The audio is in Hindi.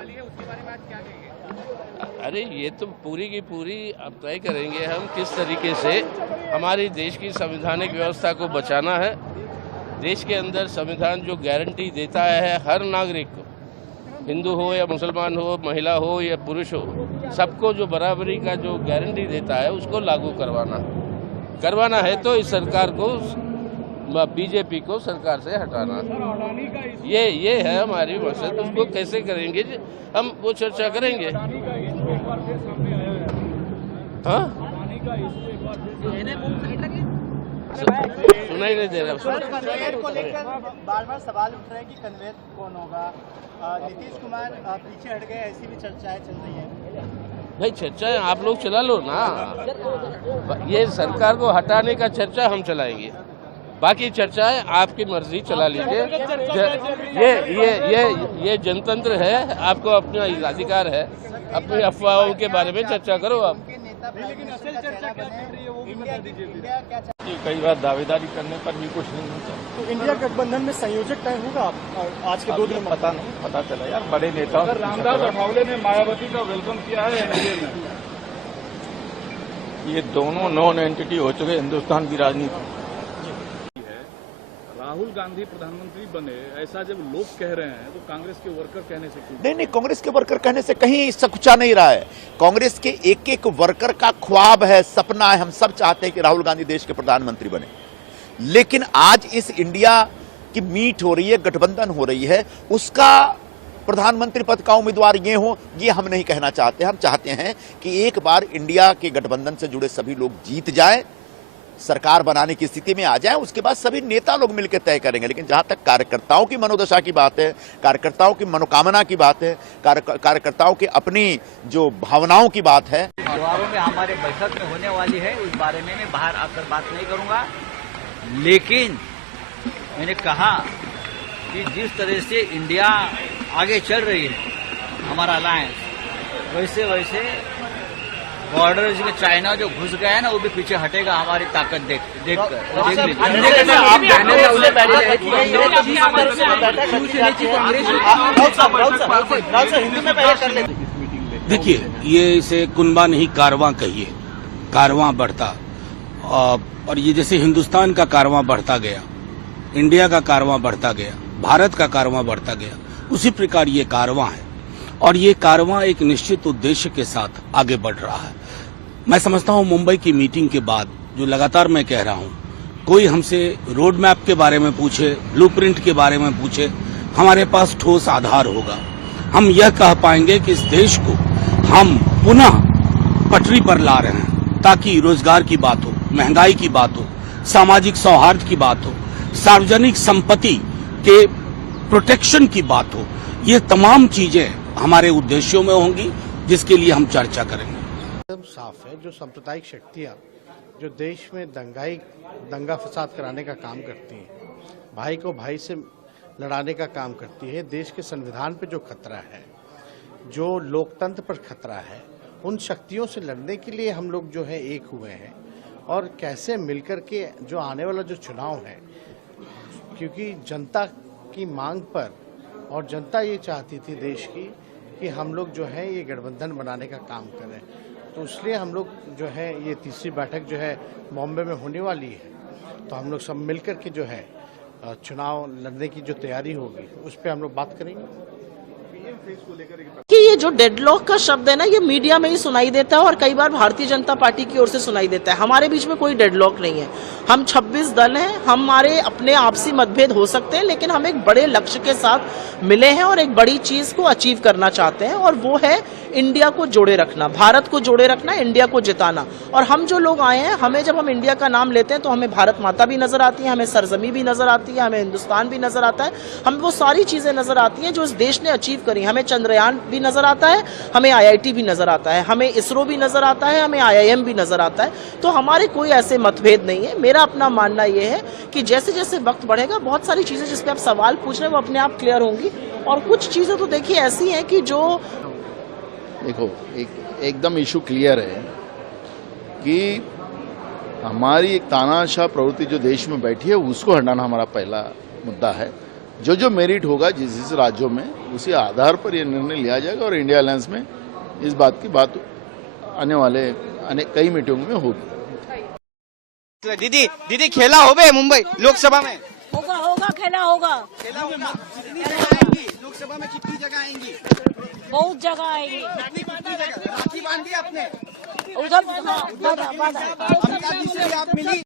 वाली है, उसके बारे में आज क्या कहेंगे? अरे ये तो पूरी की पूरी अब तय करेंगे हम किस तरीके से हमारी देश की संवैधानिक व्यवस्था को बचाना है। देश के अंदर संविधान जो गारंटी देता है हर नागरिक को, हिंदू हो या मुसलमान हो, महिला हो या पुरुष हो, सबको जो बराबरी का जो गारंटी देता है उसको लागू करवाना है। तो इस सरकार को, बीजेपी को सरकार से हटाना, ये है हमारी मकसद। उसको कैसे करेंगे हम वो चर्चा करेंगे। हाँ सुनाई नहीं दे रहा। कन्वेयर को लेकर बार बार सवाल उठ रहे हैं कि कन्वेयर कौन होगा। नीतीश कुमार पीछे हट गए, ऐसी भी चर्चाएं चल रही है। भाई चर्चाएं आप लोग चला लो ना, ये सरकार को हटाने का चर्चा हम चलाएंगे, बाकी चर्चाएं आपकी मर्जी चला लीजिए। ये जनतंत्र है, आपको अपना अधिकार है, अपनी अफवाहों के बारे में चर्चा करो आप। कई बार दावेदारी करने पर भी कुछ नहीं होता। तो इंडिया गठबंधन में संयोजक तय होगा आज के 2 दिन में? पता चला यार, बड़े नेताओं। रामदास अठावले ने मायावती का वेलकम किया है एनडीए में। ये दोनों नॉन एंटिटी हो चुके हिंदुस्तान की राजनीति। राहुल गांधी प्रधानमंत्री बने, ऐसा जब लोग कह रहे हैं तो कांग्रेस के वर्कर कहने से क्यों? नहीं, कांग्रेस के वर्कर कहने से कहीं सकुचा नहीं रहा है। कांग्रेस के एक एक वर्कर का ख्वाब है, सपना है। हम सब चाहते हैं कि राहुल गांधी देश के प्रधानमंत्री बने, लेकिन आज इस इंडिया की मीट हो रही है, गठबंधन हो रही है, उसका प्रधानमंत्री पद का उम्मीदवार ये हो, ये हम नहीं कहना चाहते। हम चाहते हैं कि एक बार इंडिया के गठबंधन से जुड़े सभी लोग जीत जाएं, सरकार बनाने की स्थिति में आ जाए, उसके बाद सभी नेता लोग मिलकर तय करेंगे। लेकिन जहां तक कार्यकर्ताओं की मनोदशा की बात है, कार्यकर्ताओं की मनोकामना की बात है, कार्यकर्ताओं की अपनी जो भावनाओं की बात है, त्योहारों में हमारे बैठक में होने वाली है, उस बारे में मैं बाहर आकर बात नहीं करूंगा। लेकिन मैंने कहा कि जिस तरह से इंडिया आगे चल रही है, हमारा अलायंस, वैसे वैसे बॉर्डर में चाइना जो घुस गया है ना, वो भी पीछे हटेगा हमारी ताकत देख कर। देखिए, ये इसे कुनबा नहीं कारवां कहिए, कारवां बढ़ता, और ये जैसे हिंदुस्तान का कारवां बढ़ता गया, इंडिया का कारवां बढ़ता गया, भारत का कारवां बढ़ता गया, उसी प्रकार ये कारवां है। और ये कारवां एक निश्चित उद्देश्य के साथ आगे बढ़ रहा है। मैं समझता हूं मुंबई की मीटिंग के बाद, जो लगातार मैं कह रहा हूं, कोई हमसे रोड मैप के बारे में पूछे, ब्लूप्रिंट के बारे में पूछे, हमारे पास ठोस आधार होगा। हम यह कह पाएंगे कि इस देश को हम पुनः पटरी पर ला रहे हैं, ताकि रोजगार की बात हो, महंगाई की बात हो, सामाजिक सौहार्द की बात हो, सार्वजनिक संपत्ति के प्रोटेक्शन की बात हो। ये तमाम चीजें हमारे उद्देश्यों में होंगी, जिसके लिए हम चर्चा करेंगे। एकदम साफ है, जो सांप्रदायिक शक्तियां जो देश में दंगा फसाद कराने का काम करती हैं, भाई को भाई से लड़ाने का काम करती है, देश के संविधान पे जो खतरा है, जो लोकतंत्र पर खतरा है, उन शक्तियों से लड़ने के लिए हम लोग जो है एक हुए हैं। और कैसे मिलकर के जो आने वाला जो चुनाव है, क्योंकि जनता की मांग पर, और जनता ये चाहती थी देश की कि हम लोग जो है ये गठबंधन बनाने का काम करें, तो इसलिए हम लोग जो है ये तीसरी बैठक जो है बॉम्बे में होने वाली है, तो हम लोग सब मिलकर के जो है चुनाव लड़ने की जो तैयारी होगी उस पर हम लोग बात करेंगे। कि ये जो डेडलॉक का शब्द है ना, ये मीडिया में ही सुनाई देता है और कई बार भारतीय जनता पार्टी की ओर से सुनाई देता है। हमारे बीच में कोई डेडलॉक नहीं है। हम 26 दल हैं, हमारे अपने आपसी मतभेद हो सकते हैं, लेकिन हम एक बड़े लक्ष्य के साथ मिले हैं और एक बड़ी चीज को अचीव करना चाहते हैं, और वो है इंडिया को जोड़े रखना, भारत को जोड़े रखना, इंडिया को जिताना। और हम जो लोग आए हैं, हमें जब हम इंडिया का नाम लेते हैं तो हमें भारत माता भी नजर आती है, हमें सरजमी भी नजर आती है, हमें हिंदुस्तान भी नजर आता है, हमें वो सारी चीजें नजर आती हैं जो इस देश ने अचीव करी। हमें चंद्रयान भी नजर आता है, हमें IIT भी नजर आता है, हमें इसरो भी नजर आता है, हमें IIM भी नजर आता है। तो हमारे कोई ऐसे मतभेद नहीं है। मेरा अपना मानना यह है कि जैसे जैसे वक्त बढ़ेगा, बहुत सारी चीजें जिस पे आप सवाल पूछ रहे हैं वो अपने आप क्लियर होंगी, और कुछ चीजें तो देखिए ऐसी हैं कि जो देखो एकदम इशू क्लियर है कि हमारी एक तानाशाह प्रवृत्ति जो देश में बैठी है उसको हटाना हमारा पहला मुद्दा है। जो जो मेरिट होगा जिस जिस राज्यों में, उसी आधार पर यह निर्णय लिया जाएगा और इंडिया अलायंस में इस बात की बात आने वाले कई मीटिंगों में होगी। दीदी खेला हो बे मुंबई लोकसभा में? होगा खेला होगा। कितनी जगह आएंगी लोकसभा में? कितनी जगह आएंगी? बहुत जगह आएगी। राखी बांधी आपने? उधर अमिताभ जी से आप मिली?